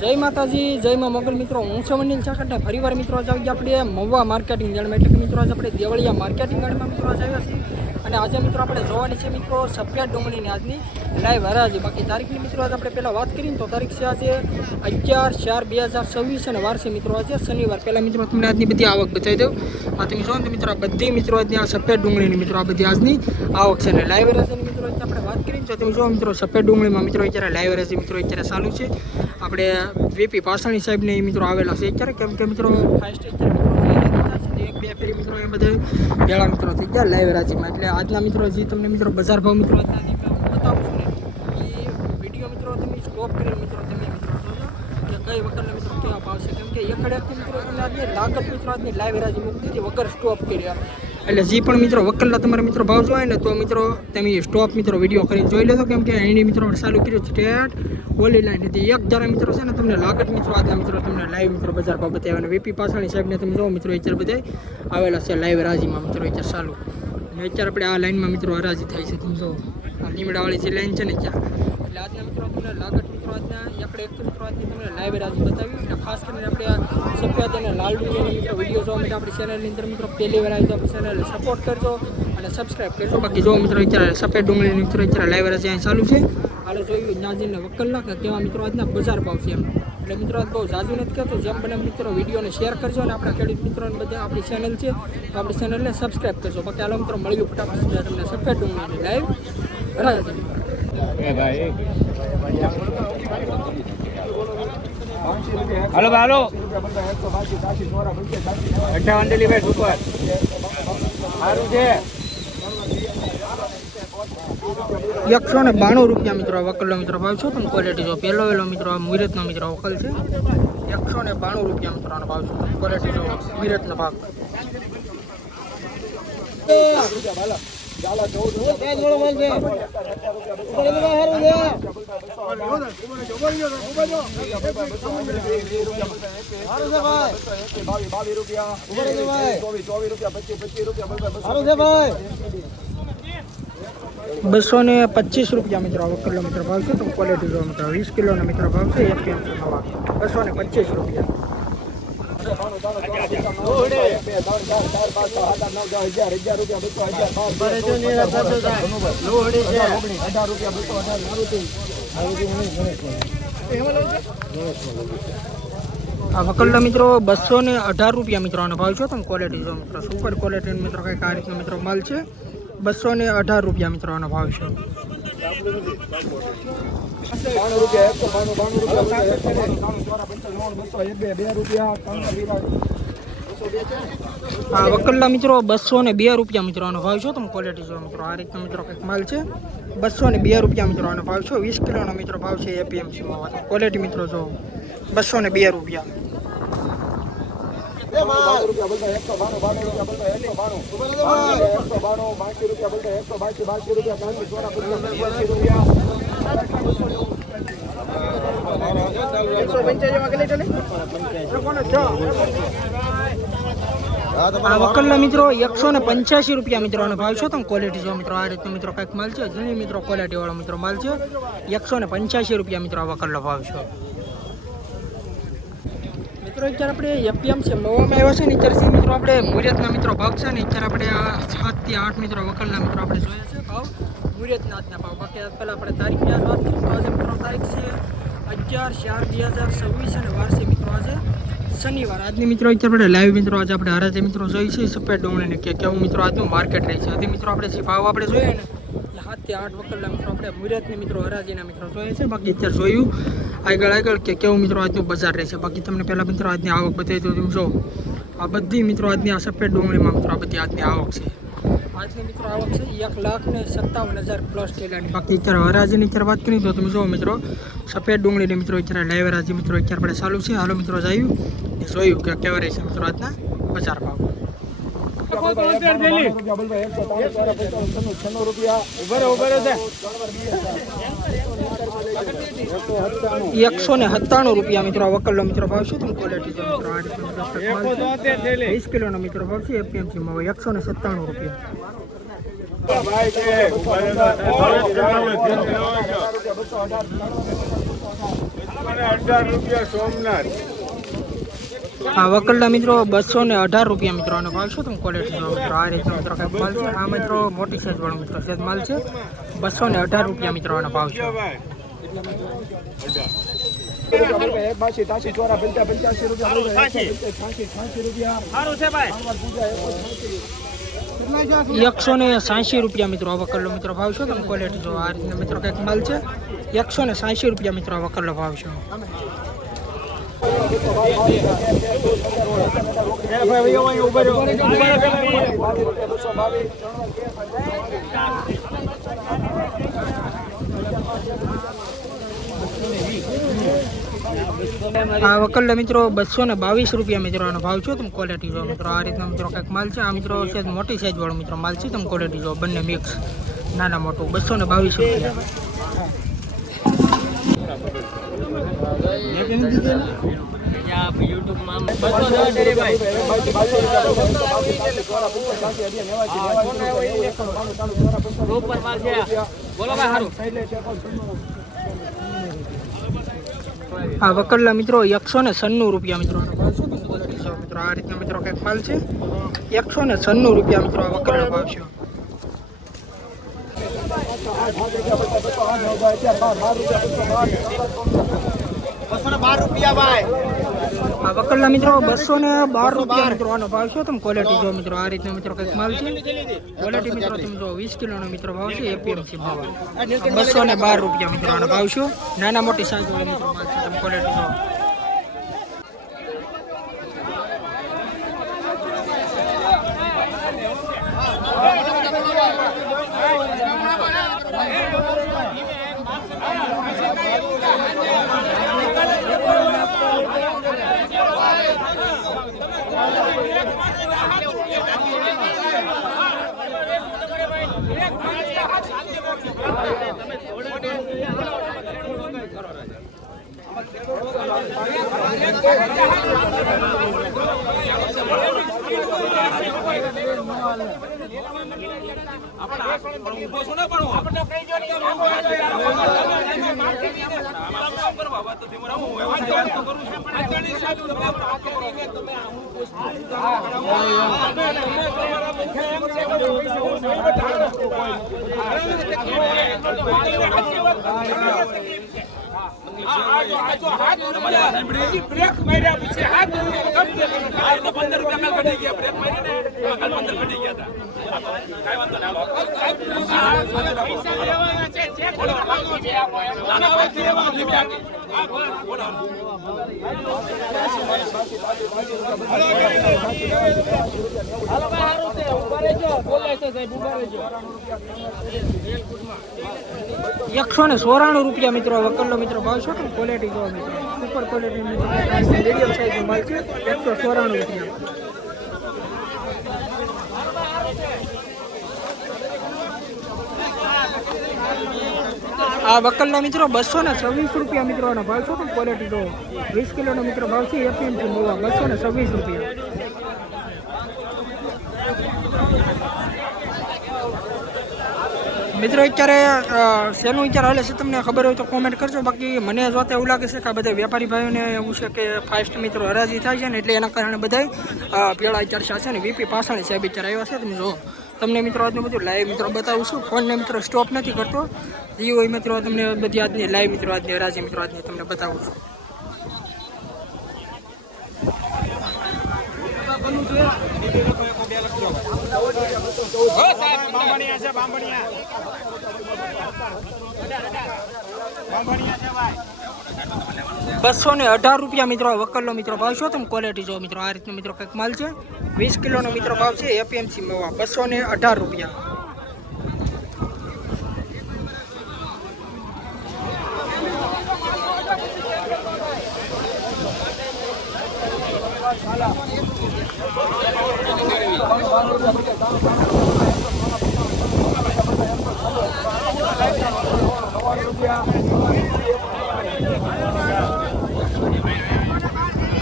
જય માતાજી, જય માં મોગલ મિત્રો. હું છું અનિલ ચાકરને ફરીવાર મિત્રો આજે આવી આપણે મહુવા માર્કેટિંગ યાર્ડમાં, એટલે કે મિત્રો આજે આપણે દેવળિયા માર્કેટિંગ યાર્ડમાં મિત્રો આજે આવ્યા છીએ. અને આજે મિત્રો આપણે જોવાની છે મિત્રો સફેદ ડુંગળીની આજની લાઈવ હરાજી. બાકી તારીખની મિત્રો આજે આપણે પહેલાં વાત કરીએ તો તારીખ છે આજે 11/4/2026 અને વાર છે મિત્રો આજે શનિવાર. પહેલાં મિત્રો તમને આજની બધી આવક બતાવી દઉં. આ તમે જો ને મિત્રો આ બધી મિત્રો આજની આ સફેદ ડુંગળીની મિત્રો આ બધી આજની આવક છે. અને લાઈવ હરાજીની મિત્રો આપણે વાત કરીએ તો તમે જો મિત્રો સફેદ ડુંગળીમાં મિત્રો અત્યારે લાઈવ હરાજી મિત્રો અત્યારે ચાલુ છે. આપણે વીપી પાસાણી સાહેબને એ મિત્રો આવેલા છે અત્યારે, કેમ કે મિત્રો ફાસ્ટ એક બે ફેરી મિત્રો એ બધા ભેળા મિત્રો થઈ ગયા લાઈવ હરાજીમાં. એટલે આજના મિત્રો જે તમને મિત્રો બજાર ભાવ મિત્રો બતાવું છું ને એ વિડીયો મિત્રો તમે સ્ટોપ કરીને મિત્રો તમે મિત્રો જોજો કે કઈ વખતના મિત્રો કેવા ભાવ છે. કેમ કે એકડેથી મિત્રો તમે આજની લાગત મિત્રો આજની લાઈવ હરાજી મૂકી દીધી વગર સ્ટોપ કર્યા. એટલે જે પણ મિત્રો વકલના તમારા મિત્રો ભાવ જોવાય ને તો મિત્રો તમે સ્ટોપ મિત્રો વિડીયો કરીને જોઈ લેજો. કેમ કે એની મિત્રો ચાલુ કર્યું સ્ટેટ ઓલી લાઈન હતી એક ધારા મિત્રો છે ને તમને લાગત મિત્રો આજના મિત્રો તમને લાઈવ મિત્રો બજાર ભાવ બતાવ્યા. અને વીપી પાસાણી સાહેબને તમે જો મિત્રો અત્યારે બધા આવેલા છે લાઈવ હરાજીમાં મિત્રો અત્યારે ચાલુ. અને અત્યારે આપણે આ લાઈનમાં મિત્રો હરાજી થાય છે. તમે જો આ લીમડાવાળી જે લાઈન છે ને ત્યાં, એટલે આજના મિત્રો તમને લાગત મિત્રો આજના આપણે એક મિત્રો આજની તમને લાઈવ હરાજી બતાવી. અને ખાસ કરીને આપણે આ સફેદ અને લાલ ડુંગળીનો મિત્રો વિડીયો જોવા માટે આપણી ચેનલની અંદર મિત્રો પહેલી વાર આવી તો આપણી ચેનલને સપોર્ટ કરજો અને સબસ્ક્રાઈબ કરજો. બાકી જો મિત્રો અત્યારે સફેદ ડુંગળીની મિત્રો અત્યારે લાઈવ હરાજી અહીં ચાલુ છે. હાલો જોયું નાજીને વકલના કે કેવા મિત્રો આજના બજાર ભાવ છે એમ. એટલે મિત્રો આજ બહુ ઝાઝુ નથી કહેતો, જેમ બને મિત્રો વિડીયોને શેર કરજો. અને આપણા ખેડૂત મિત્રોને બધા આપણી ચેનલ છે તો આપણી ચેનલને સબસ્ક્રાઈબ કરજો. બાકી હાલો મિત્રો મળ્યું ફટાફટ તમને સફેદ ડુંગળીની લાઈવ હરાજી. હાલો હાલો 58 ડિલિવરી સુપર સારું છે. 192 રૂપિયા મિત્રો વકલનો મિત્રો ભાવ છો તમે ક્વોલિટી જો પહેલો વેલો મિત્રો આ મુહૂર્તનો મિત્રો વકલ છે. 192 રૂપિયા મિત્રો આનો ભાવ છો તમે ક્વોલિટી જો મુહૂર્તનો ભાવ. ₹225 મિત્રો આ વકલનો મિત્રો ભાવ છે. તો ક્વોલિટી જો મિત્રો 20 કિલોનો મિત્રો ભાવ છે. ₹225. આ વકલના મિત્રો 218 રૂપિયા મિત્રો આનો ભાવ છે. તમે ક્વોલિટી જો મિત્રો સુપર ક્વોલિટી મિત્રો કંઈક આ રીતનો મિત્રો માલ છે. 218 રૂપિયા મિત્રો આનો ભાવ છે. આ વકલના મિત્રો 202 રૂપિયા મિત્રો આનો ભાવ છે. તમે ક્વોલિટી જો મિત્રો આ રીતનો મિત્રો કંઈક માલ છે. 202 રૂપિયા મિત્રો આનો ભાવ છે. 20 કિલોનો મિત્રો ભાવ છે એપીએમસીમાં. ક્વોલિટી મિત્રો જો 202 રૂપિયા. આ વકલના મિત્રો 185 રૂપિયા મિત્રો આનો ભાવ છે. તમે ક્વોલિટી જો મિત્રો આ રીતનો મિત્રો કંઈક માલ છે. ઘણી મિત્રો ક્વોલિટી વાળો મિત્રો માલ છે. 185 રૂપિયા મિત્રો આ વકલનો ભાવ છે. મિત્રો અત્યારે આપણે એપીએમસી મહુવામાં આવ્યા છે ને અત્યારે મિત્રો આપણે મુહૂર્તના મિત્રો ભાવ છે ને અત્યારે આપણે આ 7 થી 8 મિત્રો વકલના મિત્રો આપણે જોયા છે ભાવ મુહૂર્તના આજના ભાવ. બાકી પહેલાં આપણે તારીખની આજ વાત કરીએ તો આજે મિત્રો તારીખ છે 11/4/2026 અને વાર છે મિત્રો આજે શનિવાર. આજની મિત્રો અત્યારે આપણે લાઈવ મિત્રો આજે આપણે હરાજી મિત્રો જોઈ છે સફેદ ડુંગળીને કે કેવું મિત્રો આજનું માર્કેટ રહે છે. આજે મિત્રો આપણે જે ભાવ આપણે જોઈએ ને 7 થી 8 વકલના મિત્રો આપણે મુહૂર્તની મિત્રો હરાજીના મિત્રો જોઈએ છે. બાકી અત્યારે જોયું આગળ કે કેવું મિત્રો આજનું બજાર રહેશે. બાકી તમને પહેલાં મિત્રો આજની આવક બતાવી દો. તમે જો આ બધી મિત્રો આજની આ સફેદ ડુંગળીમાં મિત્રો આ બધી આજની આવક છે. આજની મિત્રો આવક છે 1,57,000 પ્લસ ટેલાની. બાકી અત્યારે હરાજીની અત્યારે વાત કરી તો તમે જો મિત્રો સફેદ ડુંગળીની મિત્રો અત્યારે લાઈવ હરાજી મિત્રો અત્યારે આપણે ચાલુ છે. હાલો મિત્રો જોયું કે કેવા રહેશે મિત્રો આજના બજાર ભાવ. 197 રૂપિયા મિત્રો વકલનો મિત્રો ભાવ છે. તમે ક્વોલિટી જો મિત્રો આ રીતનો 20 કિલોનો મિત્રો ભાવ છે એપીએમસીમાં 197 રૂપિયા. રૂપિયા સોમનાથ. આ વકલના મિત્રો 218 રૂપિયા મિત્રો અને ભાવ શું તમે ક્વોલિટી જો મિત્રો આ રીતનો મિત્રો કંઈક માલ છે. આ મિત્રો મોટી સાઈઝ વાળો મિત્રો સેજ માલ છે. 218 રૂપિયા મિત્રો અને ભાવ છે. ₹186 મિત્રો આ વકલનો મિત્રો ભાવ છે. તમે ક્વોલિટી જો આ રીતનો મિત્રો કંઈક માલ છે. ₹186 મિત્રો આ વકલનો ભાવ છે. આ વકલના મિત્રો 222 રૂપિયા મિત્રો આનો ભાવ છે. તમે ક્વોલિટી જો મિત્રો આ રીતના મિત્રો કંઈક માલ છે. આ મિત્રો છે મોટી સાઈઝ વાળો મિત્રો માલ છે. તમે ક્વોલિટી જો બંને મિક્સ નાના મોટું 222 રૂપિયા. આ વકલના મિત્રો 196 રૂપિયા મિત્રો મિત્રો આ રીતના મિત્રો કંઈક માલ છે. 196 રૂપિયા મિત્રો આ વકલનો ભાવ છે. આ વકલના મિત્રો 212 રૂપિયા મિત્રો આનો ભાવ છે. તમે ક્વોલિટી જો મિત્રો આ રીતનો મિત્રો કંઈક માલ છે. ક્વોલિટી મિત્રો તમે જો 20 કિલોનો મિત્રો ભાવ છે. એપીએમસી ભાવ 212 રૂપિયા મિત્રો આનો ભાવ છે. નાના મોટી સાઈઝ વાળો મિત્રો માલ છે. તમે ક્વોલિટી જો ₹194 મિત્રો વકલનો મિત્રો ભાવ છે. ક્વોલિટી જો મિત્રો સુપર ક્વોલિટી મિત્રો મીડિયમ સાઈઝનો માલ છે. 194 રૂપિયા. આ વકલના મિત્રો 226 રૂપિયા મિત્રો આનો ભાવ છે. ક્વોલિટી જો 20 કિલોનો મિત્રો ભાવ છે. એપીએમસી મોવા 226 રૂપિયા. મિત્રો અત્યારે શેનું અત્યારે હાલે છે તમને ખબર હોય તો કોમેન્ટ કરજો. બાકી મને જોતા એવું લાગે છે કે આ બધા વેપારી ભાઈઓને એવું છે કે ફાસ્ટ મિત્રો હરાજી થાય છે ને એટલે એના કારણે બધા પેલા અત્યારે છે ને વીપી પાસાણી સાહેબ અત્યારે આવ્યા છે. તમે જો તમને મિત્રો આજનું બધું લાઈવ મિત્રો બતાવું છું. ફોનને મિત્રો સ્ટોપ નથી કરતો. જે હોય મિત્રો તમને બધી આજની લાઈવ મિત્રો આજની હરાજી મિત્રો આજની તમને બતાવું છું. ₹218 મિત્રો વકલનો મિત્રો ભાવ છો. તમે ક્વોલિટી જો મિત્રો આ રીતનો મિત્રો કંઈક માલ છે. 20 કિલોનો મિત્રો ભાવ છે. એપીએમસી મવા 218 રૂપિયા.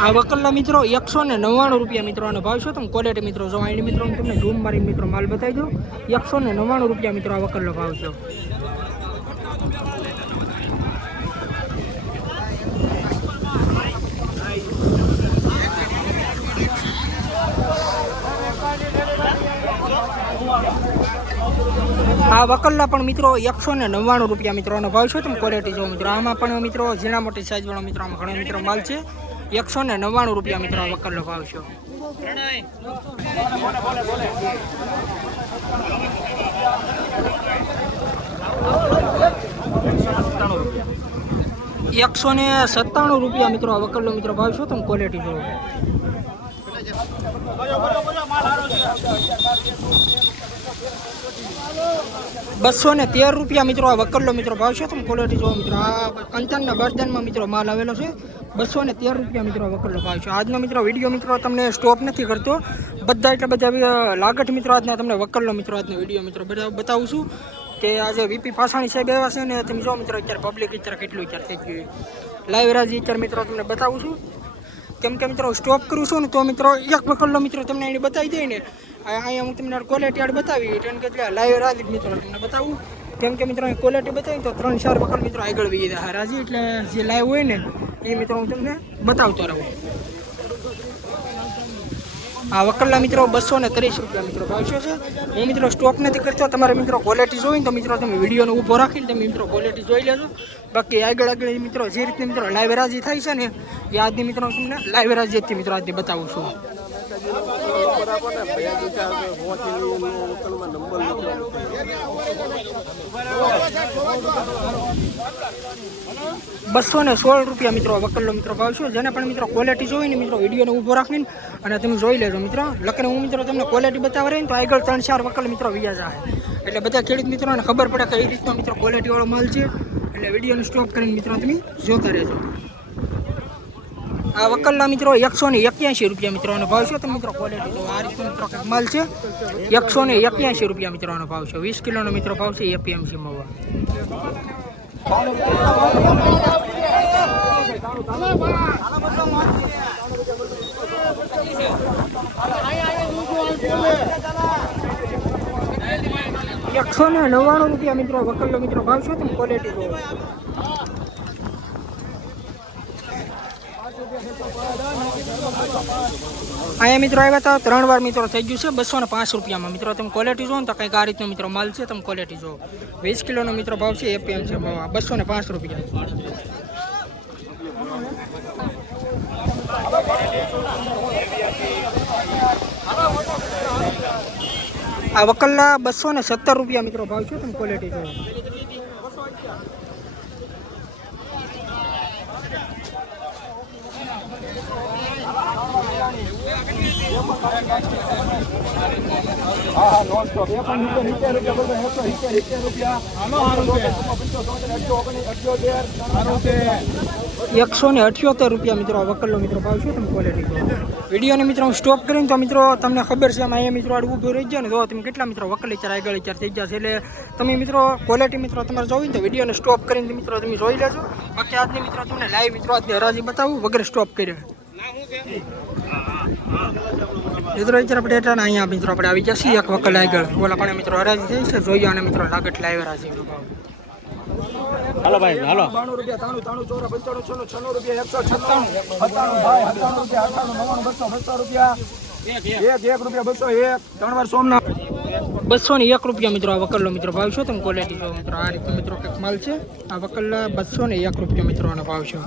આ વકલના મિત્રો 199 રૂપિયા મિત્રો આનો ભાવ છે. તમે ક્વોલિટી મિત્રો જો આની મિત્રો તમને ઝૂમ મારીને મિત્રો માલ બતાવી દો. 199 રૂપિયા મિત્રો આ વકલનો ભાવ છે. આ વકલ્લા પણ મિત્રો 199 રૂપિયા મિત્રોનો ભાવ છે. તમે ક્વોલિટી જો મિત્રો, આમાં પણ મિત્રો ઝીણા મોટી સાઈઝ વાળો મિત્રો આમાં ઘણો મિત્રો માલ છે. 199 રૂપિયા મિત્રો આ વકલ્લો ભાવ છે. 197 રૂપિયા મિત્રો આ વકલ્લો મિત્રો ભાવ છે. તમે ક્વોલિટી જો 213 રૂપિયા મિત્રો આ વકલ્લો મિત્રો ભાવ છે. તમે ક્વોલિટી જોવો મિત્રો, આ કંચનના બર્તનમાં મિત્રો માલ આવેલો છે. 213 રૂપિયા મિત્રો વકલ્લો ભાવ છે. આજનો મિત્રો વિડીયો મિત્રો તમને સ્ટોપ નથી કરતો, બધા એટલા બધા લાગટ મિત્રો આજના તમને વકલ્લો મિત્રો આજનો વિડીયો મિત્રો બતાવું છું કે આજે વીપી પાસાણી સાહેબ આવ્યા છે ને તમે જો મિત્રો અત્યારે પબ્લિક અત્યારે કેટલું અત્યારે થઈ ગયું. લાઈવ રાજી અત્યારે મિત્રો તમને બતાવું છું, કેમ કે મિત્રો સ્ટોપ કરું છું ને તો મિત્રો એક વકલ્લો મિત્રો તમને એને બતાવી દે ને, અહીંયા હું તમને ક્વોલિટી આડ બતાવી કેમ કે લાઈવ રાજી મિત્રો તમને બતાવું, કેમ કે મિત્રો ક્વોલિટી બતાવી તો 3-4 વકલ મિત્રો આગળ વી ગયા રાજી, એટલે જે લાઈવ હોય ને એ મિત્રો હું તમને બતાવતો રહું. આ વકલ્લા મિત્રો 230 રૂપિયા મિત્રો ભાવ છે. હું મિત્રો સ્ટોપ નથી કરતો, તમારે મિત્રો ક્વોલિટી જોઈ ને તો મિત્રો તમે વિડીયોનો ઊભો રાખીને તમે મિત્રો ક્વોલિટી જોઈ લેજો. બાકી આગળ મિત્રો જે રીતે મિત્રો લાઈવ રાજી થાય છે ને એ આજની મિત્રો તમને લાઈવ રાજીથી મિત્રો આજથી બતાવું છું. ₹216 રૂપિયા મિત્રો વકલ્લો મિત્રો ભાવ છે. જેને પણ મિત્રો ક્વોલિટી જોઈ ને મિત્રો વિડીયોને ઊભો રાખીને અને તમે જોઈ લેજો મિત્રો. લખને હું મિત્રો તમને ક્વોલિટી બતાવવા રહી ને તો આગળ 3-4 વકલ મિત્રો વ્યાજ આવે, એટલે બધા ખેડૂત મિત્રોને ખબર પડે કઈ રીતનો મિત્રો ક્વોલિટી વાળો માલ છે. એટલે વિડીયોને સ્ટોપ કરીને મિત્રો તમે જોતા રહેજો. આ વકલ્લા મિત્રો 181 રૂપિયા મિત્રોનો ભાવ છે. તમે મિત્રો ક્વોલિટી જો આ રીતનો મિત્રો કંઈક માલ છે. 181 રૂપિયા મિત્રોનો ભાવ છે. 20 કિલોનો મિત્રો ભાવ છે એપીએમસી મવા. ₹199 મિત્રો વકલ્લો મિત્રો ભાવ છે. તમે ક્વોલિટી જો અહીંયા મિત્રો આવ્યા હતા 3 વાર મિત્રો થઈ ગયું છે. 205 રૂપિયામાં મિત્રો તમે ક્વોલિટી જો ને તો કંઈક આ રીતનો મિત્રો માલ છે. તમે ક્વોલિટી જો 20 કિલોનો મિત્રો ભાવ છે એપીએમસી ભાવ 205 રૂપિયા. આ વકલ્લા 217 રૂપિયા મિત્રો ભાવ છે. તમે ક્વોલિટી જો ₹178 રૂપિયા મિત્રો વકલ્લો મિત્રો ભાવ છે. તમે ક્વોલિટી જો વિડીયોને મિત્રો હું સ્ટોપ કરીને તો મિત્રો તમને ખબર છે અહીંયા મિત્રો આડ ઊભું રહી જાય ને તો તમે કેટલા મિત્રો વકલ ચાર આગળ ચાર થઈ જશે. એટલે તમે મિત્રો ક્વોલિટી મિત્રો તમારે જોઈ ને તો વિડીયોને સ્ટોપ કરીને મિત્રો તમે જોઈ લેજો. બાકી આજની મિત્રો તમને લાઈવ મિત્રો આજની હરાજી બતાવું વગર સ્ટોપ કર્યો મિત્રો. અત્યારે આપણે એટલા અહીંયા મિત્રો આપણે આવી જશે એક વકલ આગળ ઓલા પણ મિત્રો હરાજી થઈ છે જોઈએ અને મિત્રો લાગટ લાઈવ હરાજી. હાલો ભાઈ હાલો. ₹201 મિત્રો આ વકલ્લો મિત્રો ભાવ છે. તમે ક્વોલિટી જો મિત્રો આ રીતે મિત્રો કંઈક માલ છે. આ વકલ્લા ₹201 મિત્રો આનો ભાવ છે.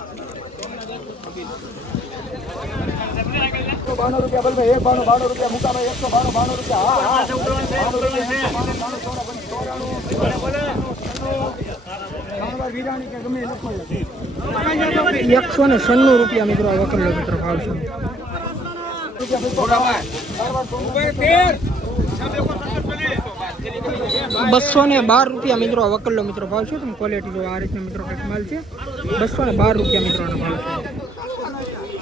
₹196 મિત્રો આ વકલ્લો મિત્રો ભાવ છે. ₹212 મિત્રો આ વકલ્લો મિત્રો ભાવ છે. તમે ક્વોલિટી જો આ રીતના મિત્રો કંઈક માલ છે. ₹212 મિત્રોનો ભાવ છે.